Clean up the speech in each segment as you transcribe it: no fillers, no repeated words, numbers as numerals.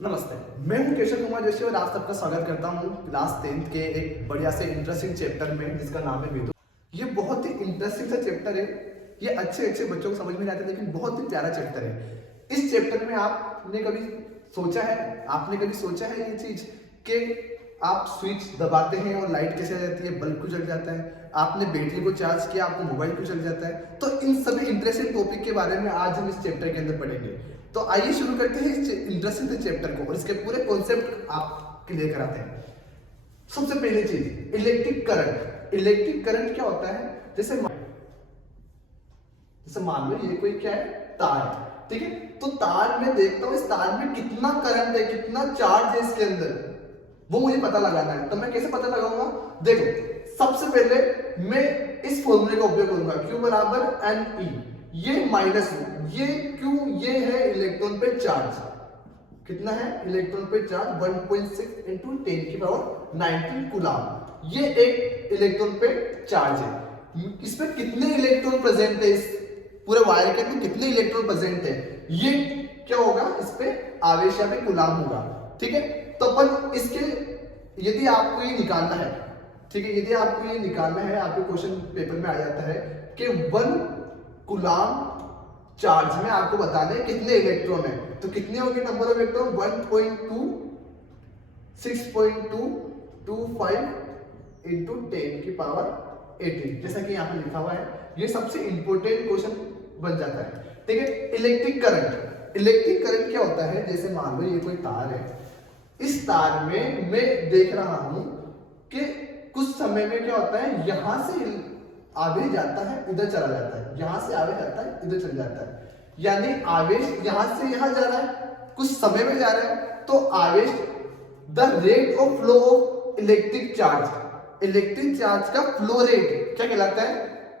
नमस्ते, मैं हूं केशव कुमार जोशी और आप सबका स्वागत करता हूं क्लास 10th के एक बढ़िया से इंटरेस्टिंग चैप्टर में जिसका नाम है विदुर। ये बहुत ही इंटरेस्टिंग सा चैप्टर है। ये अच्छे बच्चों को समझ में नहीं आता लेकिन बहुत ही प्यारा चैप्टर है। इस चैप्टर में आपने कभी सोचा है ये चीज कि आप स्विच दबाते हैं और लाइट कैसे आ जाती है, बल्ब क्यों जल जाता है, आपने बैटरी को चार्ज किया आपको मोबाइल क्यों जल जाता है। तो इन सभी इंटरेस्टिंग टॉपिक के बारे में आज हम इस चैप्टर के अंदर पढ़ेंगे। तो आइए शुरू करते हैं इस इंटरेस्टिंग चैप्टर को और इसके पूरे कॉन्सेप्ट आप क्लियर कराते हैं। सबसे पहली चीज इलेक्ट्रिक करंट। इलेक्ट्रिक करंट क्या होता है? जैसे मान लो ये कोई क्या है, तार है, ठीक है। तो तार में देखता हूं इस तार में कितना करंट है, कितना चार्ज है इसके अंदर, वो मुझे पता लगाना है। तो मैं कैसे पता लगाऊंगा? देखो, सबसे पहले मैं इस फॉर्मूले का उपयोग करूंगा, Q बराबर एन ई। ये माइनस ये Q ये है इलेक्ट्रॉन पे चार्ज। कितना है इलेक्ट्रॉन पे चार्ज? 1.6 इंटू 10 की पावर 19 कूलम। ये एक इलेक्ट्रॉन पे चार्ज है। इसमें कितने इलेक्ट्रॉन प्रेजेंट है? इस पूरे वायर के अंदर कितने इलेक्ट्रॉन प्रेजेंट है? ये क्या होगा? इस पे आवेश या पे कूलम होगा, ठीक है। तो अपन इसके यदि आपको ये निकालना है, ठीक है, यदि आपको ये निकालना है, आपके क्वेश्चन पेपर में आ जाता है कि 1 कूलम चार्ज में आपको बताना है कितने इलेक्ट्रॉन है। तो कितने होंगे नंबर ऑफ इलेक्ट्रॉन? 1.2 6.225 इंटू 10 की पावर 18, जैसा कि यहाँ पे लिखा हुआ है। ये सबसे इंपॉर्टेंट क्वेश्चन बन जाता है, ठीक है। Electric current. इलेक्ट्रिक करंट क्या होता है? जैसे मान लो ये कोई तार है, इस तार में मैं देख रहा हूं कि कुछ समय में क्या होता है, यहां से आवेश जाता है इधर चला जाता है, यहां से आवेश आता है इधर चला जाता है, यानी आवेश यहां से यहां जा रहा है, कुछ समय में जा रहा है। तो आवेश the rate of flow of electric charge, electric charge का फ्लो रेट क्या कहलाता है?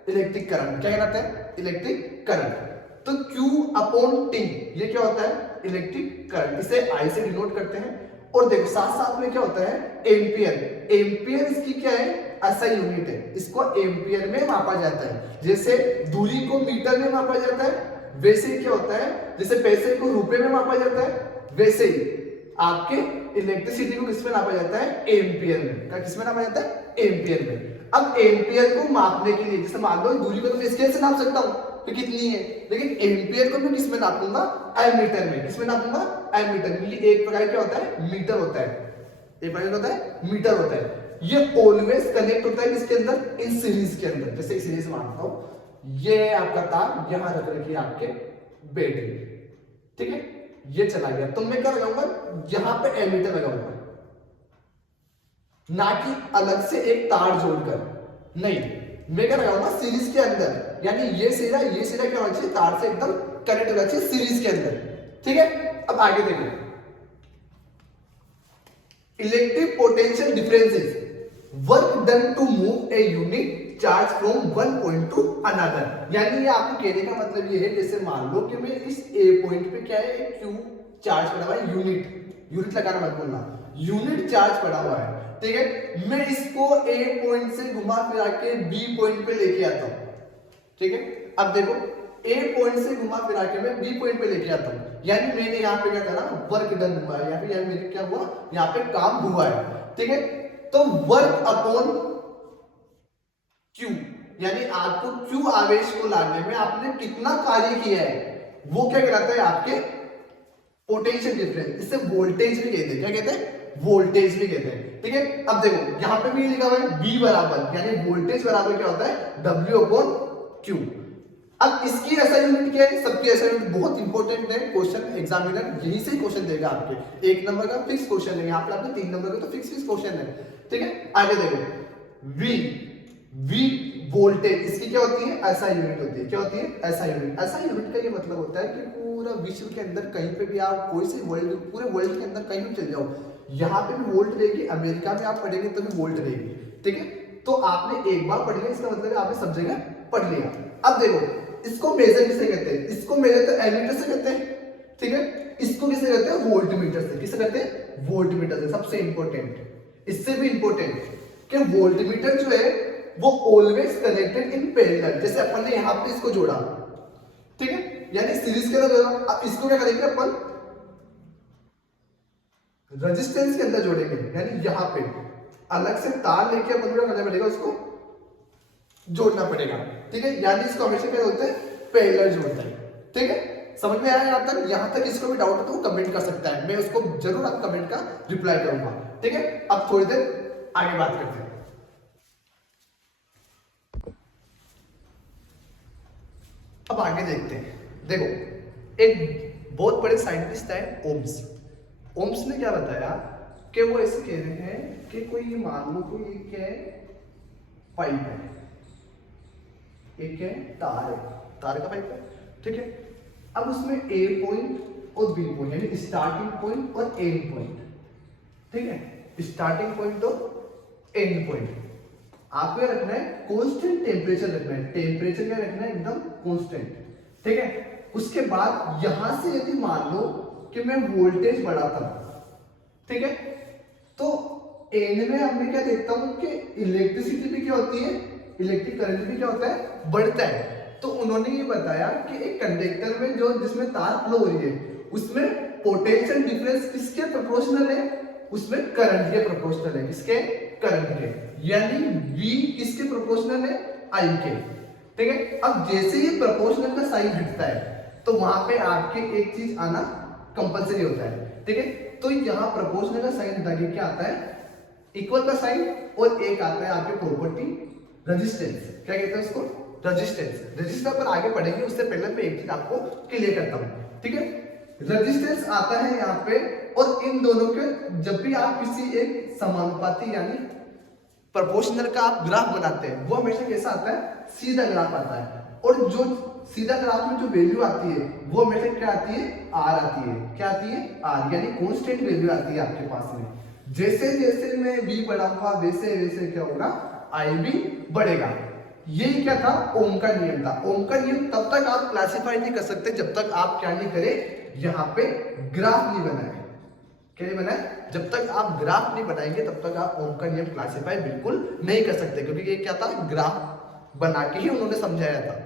Electric current. क्या कहलाता है? Electric current. तो Q अपॉन T ये क्या होता है? Electric current. इसे I से डिनोट करते हैं। और देखो साथ साथ में क्या होता है? एम्पियर। एम्पियर इसकी क्या है? ऐसा यूनिट है, इसको एम्पियर में मापा जाता है। जैसे दूरी को मीटर में मापा जाता है, वैसे ही क्या होता है, जैसे पैसे को रुपए में मापा जाता है, वैसे ही आपके इलेक्ट्रिसिटी को किसमें नापा जाता है? एम्पियर में। किसमें नापा जाता है? एम्पियर में। अब एम्पियर को मापने के लिए, जैसे मान लो दूरी को तो मैं स्केल से नाप सकता हूं तो कितनी है, लेकिन एम्पियर को मैं किसमें नापूंगा? एमीटर में। किसमें नापूंगा? एमीटर में। ये एक प्रकार क्या होता है? मीटर होता है। एक प्रकार होता है मीटर होता है। ये ऑलवेज कनेक्ट होता है किसके अंदर? इन सीरीज के अंदर। जैसे इस सीरीज मानता हूं, ये आपका तार यहां रख रखी है आपके बैटरी, ठीक है, ये चला गया। तो मैं क्या लगाऊंगा? यहां पे एमीटर लगाऊंगा, ना कि अलग से एक तार जोड़कर। नहीं, मैं क्या लगाऊंगा? सीरीज के अंदर, यानी ये सिरा क्या होना चाहिए? तार से एकदम कनेक्ट होना चाहिए सीरीज के अंदर, ठीक है। अब आगे देखो, electric potential differences work done to move a unit charge from one point to another. यानी ये आपको कहने का मतलब ये है, जैसे मान लो कि मैं इस ए पॉइंट पे क्या है, क्यू चार्ज पड़ा हुआ है, यूनिट लगाना मत भूलना, यूनिट चार्ज पड़ा हुआ है, ठीक है। मैं इसको ए पॉइंट से घुमा फिरा के बी पॉइंट पे लेके आता हूं, ठीक है। अब देखो, ए पॉइंट से घुमा फिरा के मैं बी पॉइंट पे लेके आता हूं, यानी मैंने यहाँ पे क्या करा? वर्क डन हुआ है, या फिर यानी मेरे क्या हुआ? यहाँ पे काम हुआ है, ठीक है। तो वर्क अपॉन क्यू, यानी आपको क्यू आवेश को लाने में आपने कितना कार्य किया है, वो क्या कहलाता है? आपके पोटेंशियल डिफरेंस। इसे वोल्टेज भी कहते हैं। क्या कहते हैं? वोल्टेज भी कहते हैं, ठीक है। अब देखो यहां पे भी लिखा हुआ है B बराबर, यानी वोल्टेज बराबर क्या होता है? W upon Q। अब इसकी ऐसा यूनिट क्या है? सबकी ऐसा यूनिट बहुत इंपॉर्टेंट है, क्वेश्चन एग्जामिनर यहीं से क्वेश्चन देगा आपके। 1 नंबर का फिक्स क्वेश्चन है, यहाँ पे आपके 3 नंबर का तो फिक्स क्वेश्चन है, ठीक है। आगे देखो, V वोल्टेज, इसकी क्या होती है? ऐसा यूनिट होती है। क्या होती है? ऐसा यूनिट। ऐसा यूनिट का ये मतलब होता है कि पूरा विश्व के अंदर कहीं पे भी आप कोई से वर्ल्ड, पूरे वर्ल्ड के अंदर कहीं भी चल जाओ, यहाँ पे भी वोल्ट रहेगी, अमेरिका में आप पढ़ेंगे तो भी वोल्ट रहेगी, ठीक है। तो आपने एक बार पढ़ लिया, इसका मतलब आपने सब जगह पढ़ लिया। अब देखो, इसको मेजर किसे कहते हैं? इसको मेजर तो एमीटर से करते हैं, ठीक है। इसको किसे कहते हैं? वोल्टमीटर से। किसे कहते हैं? वोल्टमीटर से। सबसे इंपॉर्टेंट, इससे भी इंपॉर्टेंट कि वोल्टमीटर जो है वो ऑलवेज कनेक्टेड इन पैरेलल। जैसे अपन ने यहां पे इसको जोड़ा, ठीक है, यानी सीरीज के अंदर जोड़ा। अब इसको क्या करेंगे अपन? रेजिस्टेंस के अंदर जोड़ेंगे, यानी यहाँ पे अलग से तार लेके अपन को करना पड़ेगा, उसको जोड़ना पड़ेगा, ठीक है। यानी इसको हमेशा क्या बोलते हैं, पैरेलल जोड़ते हैं, ठीक है। समझ में आया यहाँ तक इसको भी डाउट है तो वो कमेंट कर सकता है, मैं उसको जरूर आप कमेंट का रिप्लाई करूंगा, ठीक है। अब थोड़ी देर आगे बात करते हैं। अब आगे देखते हैं। देखो, एक बहुत बड़े साइंटिस्ट है ओम्स। ओम्स ने क्या बताया कि वो ऐसे कह रहे हैं कि कोई मान लो कोई एक क्या है, पाइप है, एक है तार है, तार का पाइप है, ठीक है। अब उसमें ए पॉइंट और बी पॉइंट, यानी स्टार्टिंग पॉइंट और एंड पॉइंट, ठीक है। स्टार्टिंग पॉइंट और एंड पॉइंट आपको रखना है कांस्टेंट टेम्परेचर रखना है, टेम्परेचर क्या रखना है, एकदम कांस्टेंट, ठीक है। उसके बाद यहां से यदि मान लो कि मैं वोल्टेज बढ़ाता हूं, ठीक है, तो एंड में अब मैं क्या देखता हूं कि इलेक्ट्रिसिटी भी क्या होती है, इलेक्ट्रिक करंट भी क्या होता है, बढ़ता है। तो उन्होंने ये बताया कि एक कंडक्टर में जो जिसमें तार फ्लो हो रही है उसमें पोटेंशियल डिफरेंस किसके प्रोपोर्शनल है, उसमें करंट के प्रोपोर्शनल है, किसके, करंट के, यानी V किसके प्रोपोर्शनल है, I के, ठीक है। अब जैसे ही प्रोपोर्शनल का साइन हटता है तो वहां पे आपके एक चीज आना कंपलसरी होता है, ठीक है। तो यहाँ प्रोपोर्शनल का साइन हटा के क्या आता है, इक्वल का साइन, और एक आता है आपके प्रॉपर्टी रेजिस्टेंस, क्या कहते हैं उसको, रेजिस्टेंस। रेजिस्टेंस पर आगे पढ़ेंगे, उससे पहले मैं एक चीज आपको क्लियर करता हूं, ठीक है। रेजिस्टेंस आता है यहाँ पे, और इन दोनों के जब भी आप किसी एक समानुपाती यानी प्रोपोर्शनल का आप ग्राफ बनाते हैं वो हमेशा कैसा आता है, सीधा ग्राफ आता है, और जो सीधा ग्राफ में जो वैल्यू आती है वो हमेशा क्या आती है, आर आती है, क्या आती है, आर, यानी कांस्टेंट वैल्यू आती है आपके पास में। जैसे जैसे मैं V बढ़ाऊंगा वैसे वैसे क्या होगा, I भी बढ़ेगा। यही क्या था, ओम का नियम था। ओम का नियम तब तक आप क्लासिफाई नहीं कर सकते जब तक आप क्या नहीं करें, यहाँ पे ग्राफ नहीं बनाए, क्या नहीं बनाए, जब तक आप ग्राफ नहीं बनाएंगे तब तक आप ओम का नियम क्लासिफाई बिल्कुल नहीं कर सकते, क्योंकि ये क्या था, ग्राफ बना के ही उन्होंने समझाया था,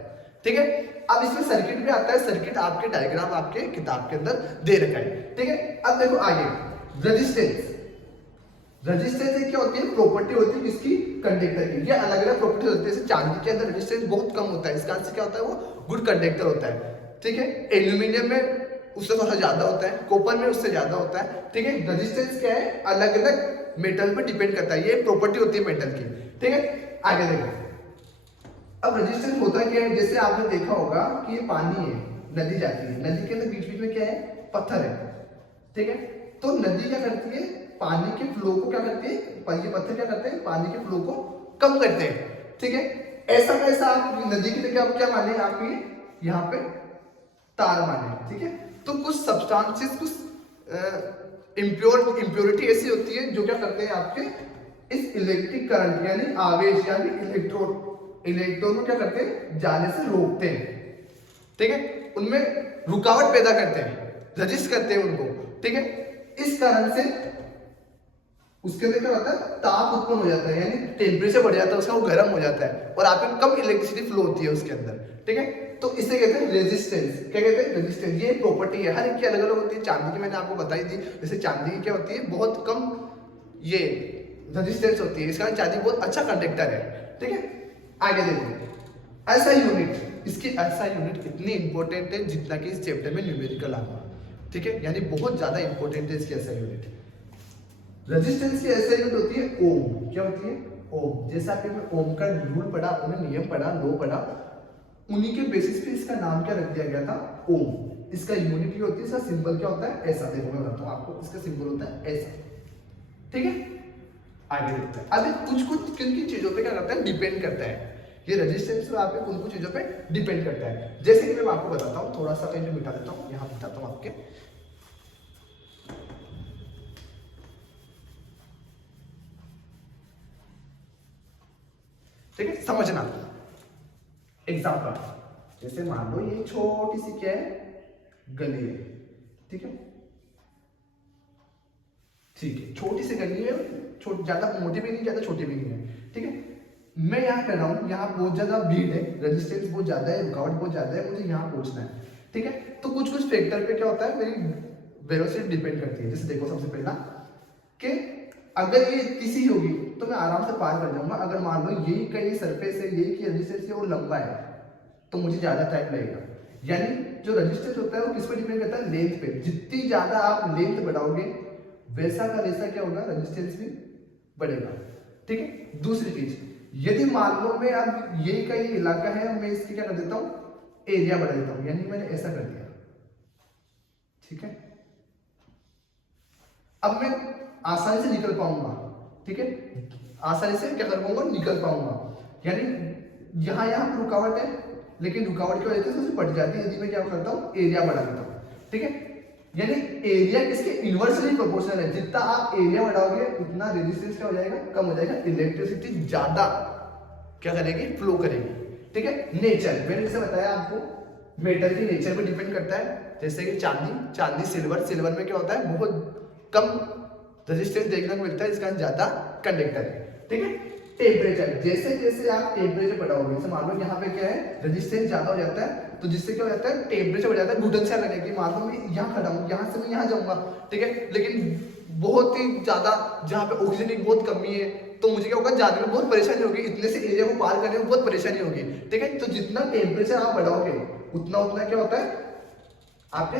ठीक है। अब इसमें सर्किट भी आता है, सर्किट आपके डायग्राम आपके किताब के अंदर दे रखा है, ठीक है। अब देखो आगे, रेजिस्टेंस। रेजिस्टेंस क्या होती है, प्रॉपर्टी होती है किसकी, कंडक्टर की। ये अलग अलग प्रॉपर्टी होती है, जैसे चांदी के अंदर रेजिस्टेंस बहुत कम होता है, इसका अर्थ क्या होता है, वो गुड कंडक्टर होता है, ठीक है। एल्यूमिनियम में उससे थोड़ा ज्यादा होता है, कॉपर में उससे ज्यादा होता है, ठीक है। रेजिस्टेंस क्या है, अलग अलग मेटल पर डिपेंड करता है, ये प्रॉपर्टी होती है मेटल की, ठीक है। आगे देखो, अब रेजिस्टेंस होता क्या है, जैसे आपने देखा होगा कि ये पानी है, नदी जाती है, नदी के अंदर बीच बीच में क्या है, पत्थर है, ठीक है। तो नदी क्या करती है, पानी के फ्लो को क्या करती है, ये पत्थर क्या करते हैं, पानी के फ्लो को कम करते हैं, ठीक है। ऐसा कैसा आप नदी की जगह आप क्या माने, आप ये यहाँ पे तार माने, ठीक है। तो कुछ सब्सटेंसेस, कुछ इम्प्योरिटी ऐसी होती है जो क्या करते हैं, आपके इस इलेक्ट्रिक करंट यानी आवेश यानी इलेक्ट्रॉन को क्या करते हैं, जाने से रोकते हैं, ठीक है। उनमें रुकावट पैदा करते हैं, रजिस्ट करते हैं उनको, ठीक है। इस कारण से उसके अंदर क्या होता है, ताप उत्पन्न हो जाता है, यानी टेम्परेचर बढ़ जाता है उसका, वो गर्म हो जाता है, और आपके कम इलेक्ट्रिसिटी फ्लो होती है उसके अंदर, ठीक है। तो इसे कहते हैं रेजिस्टेंस, क्या कहते हैं, रेजिस्टेंस। ये प्रॉपर्टी है, हर एक की अलग अलग होती है। चांदी की मैंने आपको बताई थी, जैसे चांदी की क्या होती है, बहुत कम ये रेजिस्टेंस होती है, इसका चांदी बहुत अच्छा कंडक्टर है, ठीक है। आगे देखो, ऐसा यूनिट, इसकी ऐसा यूनिट इतनी इंपॉर्टेंट है जितना कि इस चैप्टर में न्यूमेरिकल आना, ठीक है, यानी बहुत ज्यादा इंपॉर्टेंट है इसकी ऐसा यूनिट। रेजिस्टेंस की ऐसा यूनिट होती है ओम, क्या होती है, ओम। जैसा आपने ओम का रूल पढ़ा, आपने नियम पढ़ा, लॉ पढ़ा, उन्हीं के बेसिस पे इसका नाम क्या रख दिया गया था, ओम। इसका यूनिट होती है, इसका सिंबल क्या होता है, ऐसा। देखो मैं बताता हूँ आपको, इसका सिंबल होता है ऐसा, ठीक है। आगे देखते हैं, अभी कुछ कुछ किन किन चीजों पे क्या करता है, डिपेंड करता है ये रेजिस्टेंस पे, आपके कुछ कुछ चीजों पे डिपेंड करता है। जैसे कि मैं आपको बताता हूँ, थोड़ा सा मैं मिटा देता हूँ, यहाँ बताता हूँ आपके, ठीक है, समझना। एग्जाम्पल, जैसे मान लो ये छोटी सी क्या है, गली है, ठीक है, ठीक है, छोटी सी गली है, ज्यादा मोटी भी नहीं, ज्यादा छोटी भी नहीं है, ठीक है। मैं यहाँ कर रहा हूँ, यहाँ बहुत ज्यादा भीड़ है, रेजिस्टेंस बहुत ज्यादा है, रुकावट बहुत ज्यादा है, मुझे यहाँ पहुंचना है, ठीक है। तो कुछ कुछ फैक्टर पे क्या होता है, मेरी वेलोसिटी डिपेंड करती है। जैसे देखो, सबसे पहला कि अगर ये इतनी सी होगी तो मैं आराम से पार कर जाऊंगा। अगर मान लो यही का ये सरफेस है, यही की रेजिस्टेंस है वो लंबा है, तो मुझे ज्यादा टाइम लगेगा। यानी जो रेजिस्टेंस होता है वो किस पर डिपेंड करता है? लेंथ पे। जितनी ज्यादा आप लेंथ बढ़ाओगे वैसा का वैसा क्या होगा? रेजिस्टेंस भी बढ़ेगा। ठीक है। दूसरी चीज, यदि मान लो मैं अब यही का ये इलाका है, मैं इसकी क्या कर देता हूं? एरिया बढ़ा देता हूं, यानी मैंने ऐसा कर दिया। ठीक है। अब मैं आसानी से निकल पाऊंगा। ठीक है, आसानी से क्या कर पाऊंगा? निकल पाऊंगा। यानी यहां यहां रुकावट है, लेकिन रुकावट की वजह से उससे बढ़ जाती है यदि मैं क्या करता हूं? एरिया बढ़ा देता हूं। ठीक है, यानी एरिया किसके इन्वर्सली प्रोपोर्शनल है। जितना आप एरिया बढ़ाओगे उतना रेजिस्टेंस क्या हो जाएगा? कम हो जाएगा। इलेक्ट्रिसिटी ज्यादा क्या करेगी? फ्लो करेगी। ठीक है। नेचर, मैंने जैसे बताया आपको मेटल की नेचर पे डिपेंड करता है। जैसे कि चांदी सिल्वर में क्या होता है? बहुत कम रेजिस्टेंस देखने को मिलता है, इसका ज्यादा कंडक्टर है। ठीक है। टेम्परेचर, जैसे जैसे आप टेम्परेचर बढ़ाओगे, जैसे मान लो यहाँ पे क्या है? रेजिस्टेंस ज्यादा हो जाता है, तो जिससे क्या हो जाता है? टेम्परेचर बढ़ जाता है। घुटन सा लगेगा कि मान लो मैं यहाँ खड़ा हूँ, यहाँ से मैं यहाँ जाऊंगा। ठीक है, लेकिन बहुत ही ज्यादा जहाँ पे ऑक्सीजन की बहुत कमी है, तो मुझे क्या होगा? जाने में बहुत परेशानी होगी, इतने से एरिया को पार करने में बहुत परेशानी होगी। ठीक है, तो जितना टेम्परेचर आप बढ़ाओगे उतना उतना क्या होता है? आपके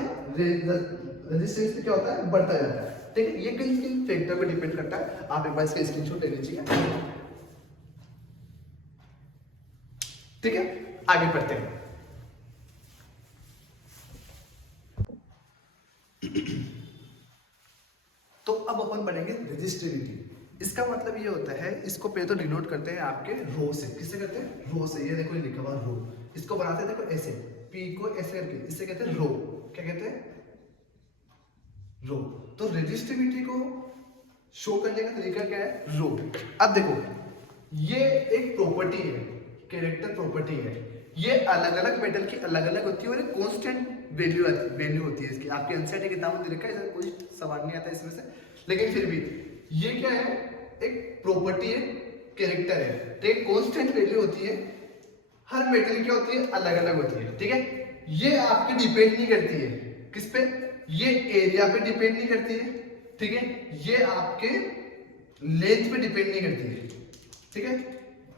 रेजिस्टेंस क्या होता है? बढ़ता जाता है। ठीक है, ये किन किन फैक्टर पे डिपेंड करता है, आप एक बार इसका स्क्रीनशॉट ले लीजिए। ठीक है, आगे बढ़ते हैं। तो अब अपन पढ़ेंगे रेजिस्टिविटी। इसका मतलब ये होता है, इसको पहले तो डिनोट करते हैं आपके रो से। किससे करते हैं? रो से। ये देखो, ये लिखा हुआ रो। इसको बनाते हैं देखो ऐसे, पी को ऐसे करके, इससे कहते हैं रो। क्या कहते हैं? रो। तो रेजिस्टिविटी को शो करने का तरीका क्या है? रो। अब देखो, ये एक प्रॉपर्टी है, कैरेक्टर प्रॉपर्टी है। ये अलग अलग मेटल की अलग अलग होती है और एक कांस्टेंट वैल्यू होती है इसकी। आपके एनसीईआरटी किताब में लिखा है, कोई सवाल नहीं आता इसमें से, लेकिन फिर भी ये क्या है? एक प्रॉपर्टी है, कैरेक्टर है, तो एक कांस्टेंट वैल्यू होती है। हर मेटल की क्या होती है? अलग अलग होती है। ठीक है, ये आपके डिपेंड नहीं करती है किस पे? ये एरिया पे डिपेंड नहीं करती है। ठीक है, ये आपके लेंथ पे डिपेंड नहीं करती है। ठीक है,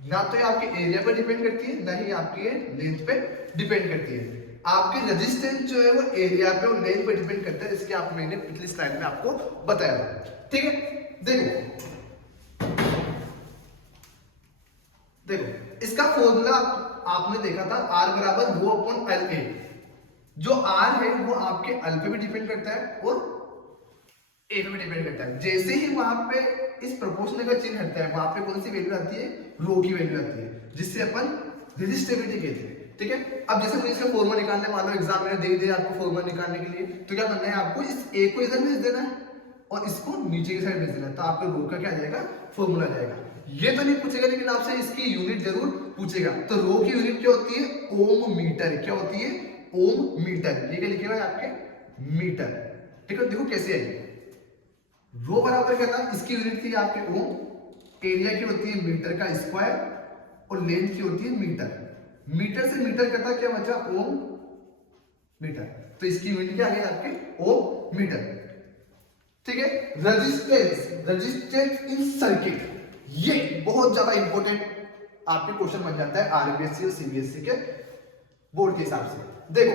ना तो ये आपके एरिया पे डिपेंड करती है, ना ही आपकी लेंथ पे डिपेंड करती है। आपके रेजिस्टेंस जो है वो एरिया पे और लेंथ पे डिपेंड करता है, जिसके आप मैंने पिछली स्लाइड में आपको बताया था। ठीक है, देखो देखो इसका फॉर्मूला आपने देखा था, R बराबर रो अपॉन एल ए। जो R है वो आपके एल पे भी डिपेंड करता है और ए पे भी डिपेंड करता है। जैसे ही वहां पे इस प्रोपोर्शनल का चिन्ह हटता है, वहां पे कौन सी वैल्यू आती है? रो की वैल्यू आती है, जिससे अपन रेजिस्टिविटी कहते हैं। ठीक है, अब जैसे मुझे इसका फॉर्मूला निकालना है, मान लो एग्जाम में दे दिया आपको फॉर्मूला निकालने के लिए, तो क्या करना है? आपको इस ए को इधर भेज देना है और इसको नीचे की साइड भेज देना है, तो आपके रो का क्या आ जाएगा? फॉर्मूला जाएगा। ये तो नहीं पूछेगा, लेकिन आपसे इसकी यूनिट जरूर पूछेगा। तो रो की यूनिट क्या होती है? ओम मीटर। क्या होती है? ओम मीटर। ये क्या लिखेगा आपके? मीटर। ठीक है, देखो कैसे है। रो बराबर क्या था? इसकी यूनिट थी आपके ओम, एरिया की होती है मीटर का स्क्वायर और लेंथ की होती है मीटर। मीटर से मीटर करता क्या बचा? ओम मीटर। तो इसकी यूनिट क्या आ गई आपके? ओम मीटर। ठीक है, रेजिस्टेंस इन सर्किट, ये बहुत ज्यादा इंपॉर्टेंट आपके क्वेश्चन बन जाता है आरबीएससी और सीबीएसई के बोर्ड के हिसाब से। देखो,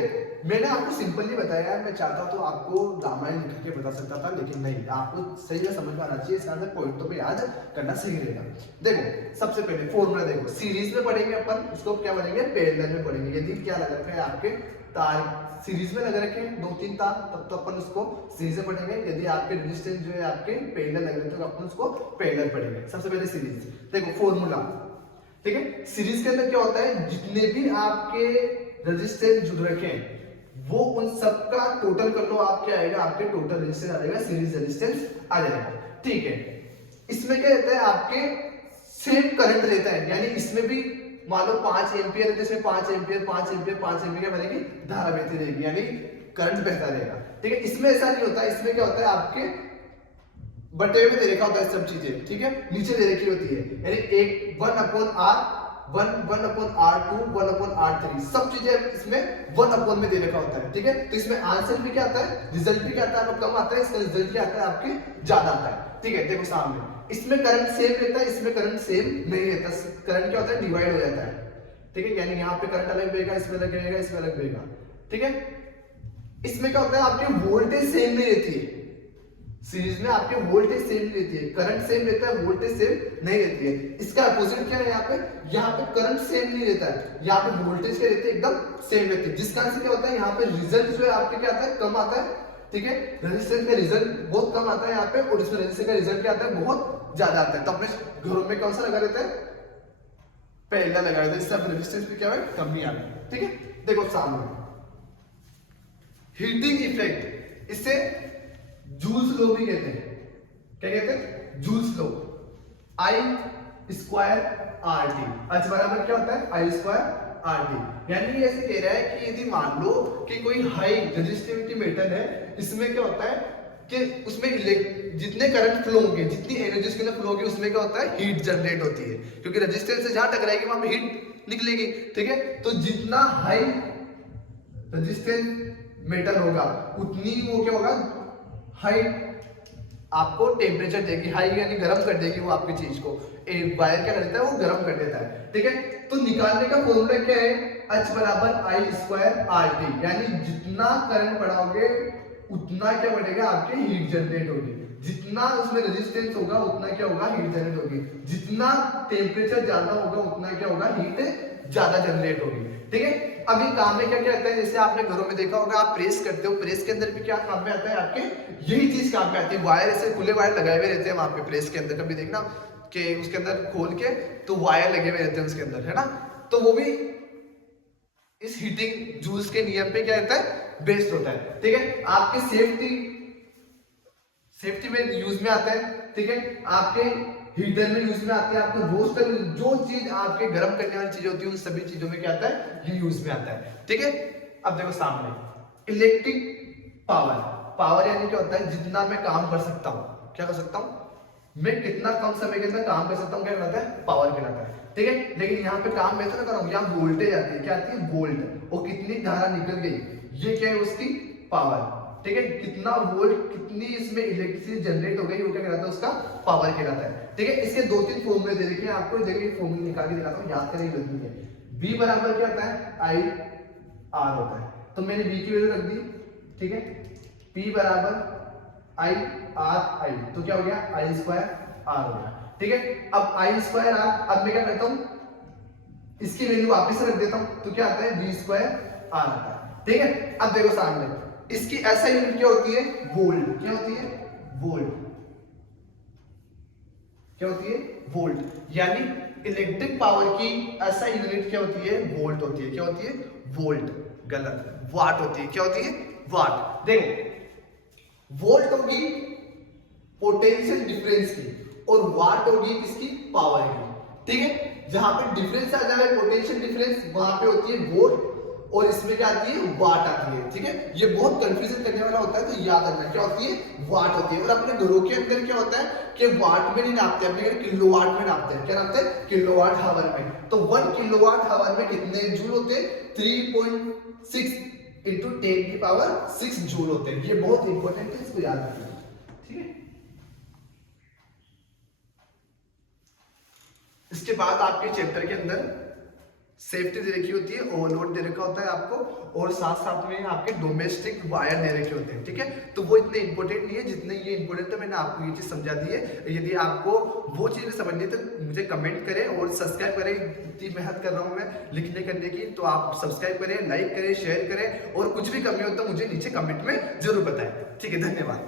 मैंने आपको सिंपली बताया, मैं चाहता तो आपको रामायण लिख के बता सकता था, लेकिन नहीं, आपको सही में समझ में आना चाहिए। इसका अंदर पॉइंट तो पे याद करना सही रहेगा। देखो, सबसे पहले फॉर्मूला देखो, सीरीज में पढ़ेंगे अपन, उसको क्या बनेंगे? पैरेलल में पढ़ेंगे। यदि क्या लगा रखा है आपके तार सीरीज में लगा रखे हैं 2-3 तार, तब तो अपन उसको सीरीज में पढ़ेंगे। यदि आपके रेजिस्टेंस जो है आपके पैरेलल लग रहे हैं, तो अपन उसको पैरेलल पढ़ेंगे। सबसे पहले सीरीज देखो, फॉर्मूला। ठीक है, सीरीज के अंदर क्या होता है? जितने भी आपके रेजिस्टेंस जुड़ रखे हैं वो उन सबका टोटल कर लो, आप क्या आएगा? आपके टोटल रेजिस्टेंस आ जाएगा, सीरीज रेजिस्टेंस आ जाएगा। ठीक है, इसमें क्या रहता है? आपके सेम करंट रहता है, यानी इसमें भी मान लो 5 एम्पियर है, इसमें 5 एम्पियर 5 एम्पियर 5 एम्पियर क्या बनेगी? धारा बहती रहेगी, यानी करंट बहता रहेगा। ठीक है, इसमें ऐसा नहीं होता। इसमें क्या होता है? आपके बटे में दे रखा होता है सब चीजें। ठीक है, नीचे दे रखी होती है, यानी 1/r 1/R2 1/R3 सब चीजें इसमें 1 में दे रखा होता है, ठीक है। तो इसमें आंसर भी क्या आता है, रिजल्ट भी क्या आता है, आपको कम आता है, इसका रिजल्ट क्या आता है, आपके ज्यादा आता है, ठीक है। देखो सामने इसमें करंट सेम रहता है, इसमें करंट सेम नहीं रहता, करंट क्या होता है, डिवाइड हो जाता है, ठीक है। यानी यहाँ पे करंट अलग बहेगा, इसमें अलग बहेगा, इसमें अलग बहेगा, ठीक है। इसमें क्या होता है, आपकी वोल्टेज सेम नहीं रहती है, सीरीज में आपके वोल्टेज सेम नहीं रहती है, करंट सेम रहता है, वोल्टेज सेम नहीं रहती है। इसका अपोजिट क्या है, यहाँ पे करंट सेम नहीं रहता है, यहाँ पे वोल्टेज क्या रहती है, एकदम सेम रहती है। जिस कारण से क्या होता है, यहाँ पे रिजल्ट जो है आपके क्या आता है, कम आता है, ठीक है। रेजिस्टेंस का रिजल्ट बहुत कम आता है यहाँ पे, और इसमें रेजिस्टेंस का रिजल्ट क्या आता है, बहुत ज्यादा आता है। तो अपने घरों में कौन सा लगा रहता है, पहला लगा रहता है, इससे रेजिस्टेंस भी क्या है, कम नहीं आता, ठीक है। देखो सामने हीटिंग इफेक्ट, इससे जूल्स लॉ भी कहते हैं, क्या कहते हैं, joules law, I² RT, H बराबर क्या होता है, I² RT। यानी ये ऐसे कह रहा है कि यदि मान लो कि कोई हाई रेजिस्टिविटी मेटल है, इसमें क्या होता है कि उसमें जितने करंट फ्लो होंगे, जितनी एनर्जी उसके अंदर फ्लो होगी, उसमें क्या होता है, हीट जनरेट होती है, क्योंकि रेजिस्टेंस से जहां टकराएगी वहां पे हीट निकलेगी, ठीक है। तो जितना हाई रेजिस्टेंस मेटल होगा उतनी वो क्या होगा, हाई आपको टेम्परेचर देगी, हाई यानी गर्म कर देगी वो आपकी चीज को, एक वायर क्या कर देता है, वो गर्म कर देता है, ठीक है। तो निकालने का फॉर्मूला क्या है, H बराबर I² RT, यानी जितना करंट बढ़ाओगे उतना क्या बढ़ेगा, आपके हीट जनरेट होगी, जितना उसमें रेजिस्टेंस होगा उतना क्या होगा, हीट जनरेट होगी, जितना टेम्परेचर ज्यादा होगा उतना क्या होगा, हीट ज्यादा जनरेट होगी, ठीक है। अभी काम में क्या क्या आता है, जैसे आपने घरों में देखा होगा, आप प्रेस करते हो, प्रेस के अंदर भी क्या काम में आता है, आपके यही चीज काम में आती है, वायर ऐसे खुले वायर लगाए हुए रहते हैं वहां पे प्रेस के अंदर, कभी देखना कि उसके अंदर खोल के तो वायर लगे हुए रहते हैं उसके अंदर, है ना। तो वो भी इस हीटिंग जूल्स के नियम पे क्या रहता है, बेस्ड होता है, ठीक है। आपके सेफ्टी में यूज में आता है, ठीक है। आपके हीटर में यूज में आते हैं, आपको रोस्टर, जो चीज आपके गर्म करने वाली चीजें होती है उन सभी चीजों में क्या आता है, ये यूज में आता है, ठीक है। अब देखो सामने इलेक्ट्रिक पावर, पावर यानी क्या होता है, जितना मैं काम कर सकता हूं, क्या कर सकता हूं, मैं कितना कम समय के अंदर काम कर सकता हूं, क्या कहलाता है, पावर कहलाता है, ठीक है। लेकिन यहाँ पे काम मैं तो ना कर रहा हूं, यहाँ वोल्टेज आती है, क्या आती है, वोल्ट, और कितनी धारा निकल गई, ये क्या है, उसकी पावर, ठीक है। कितना वोल्ट, कितनी इसमें इलेक्ट्रिसिटी जनरेट हो गई, वो क्या कहलाता है, उसका पावर कहलाता है, ठीक है। इसके 2-3 फॉर्मूले दे रखे हैं आपको, देखिए फॉर्मूले निकाल के दिखाता हूं, याद करने की जरूरत नहीं है। V बराबर क्या होता है, IR होता है, तो मैंने V की वैल्यू रख दी, ठीक है। P बराबर IRI, तो क्या हो गया, I² R हो गया, ठीक है। अब I² R, अब मैं क्या करता हूं, इसकी वैल्यू वापस रख देता हूं, तो क्या आता है, V² R आता है, ठीक है। अब देखो सामने इसकी ऐसा यूनिट क्या होती है, वोल्ट, क्या होती है, वोल्ट, क्या होती है, वोल्ट, यानी इलेक्ट्रिक पावर की ऐसा यूनिट क्या होती है, वोल्ट होती है, क्या होती है, वोल्ट, गलत, वाट होती है, क्या होती है, वाट। देखो वोल्ट होगी पोटेंशियल डिफरेंस की, और वाट होगी किसकी, पावर की, ठीक है। जहां पे डिफरेंस आ जाए, पोटेंशियल डिफरेंस, वहां पे होती है वोल्ट, और इसमें क्या आती है, वाट आती है, ठीक है। ये बहुत कंफ्यूजन करने वाला होता है, तो याद रखना क्या होती है, वाट होती है। और अपने घरों के अंदर क्या होता है कि वाट में नहीं नापते, अपने घर किलोवाट में नापते हैं, क्या नापते हैं, किलोवाट हावर में। तो 1 किलोवाट हावर में कितने जूल होते हैं, 3.6 × 10⁶ जूल होते हैं। ये बहुत इंपॉर्टेंट है, इसको याद रखना, ठीक है। इसके बाद आपके चैप्टर के अंदर सेफ्टी दे रखी होती है, ओवरलोड दे रखा होता है आपको, और साथ साथ में आपके डोमेस्टिक वायर दे रखे होते हैं, ठीक है। तो वो इतने इंपॉर्टेंट नहीं है जितने ये इंपॉर्टेंट है, मैंने आपको ये चीज समझा दी है। यदि आपको वो चीजें समझनी है तो मुझे कमेंट करें और सब्सक्राइब करें, इतनी मेहनत कर रहा हूं मैं लिखने करने की, तो आप सब्सक्राइब करें, लाइक करें, शेयर करें, और कुछ भी कमी हो तो मुझे नीचे कमेंट में जरूर बताएं, ठीक है। धन्यवाद।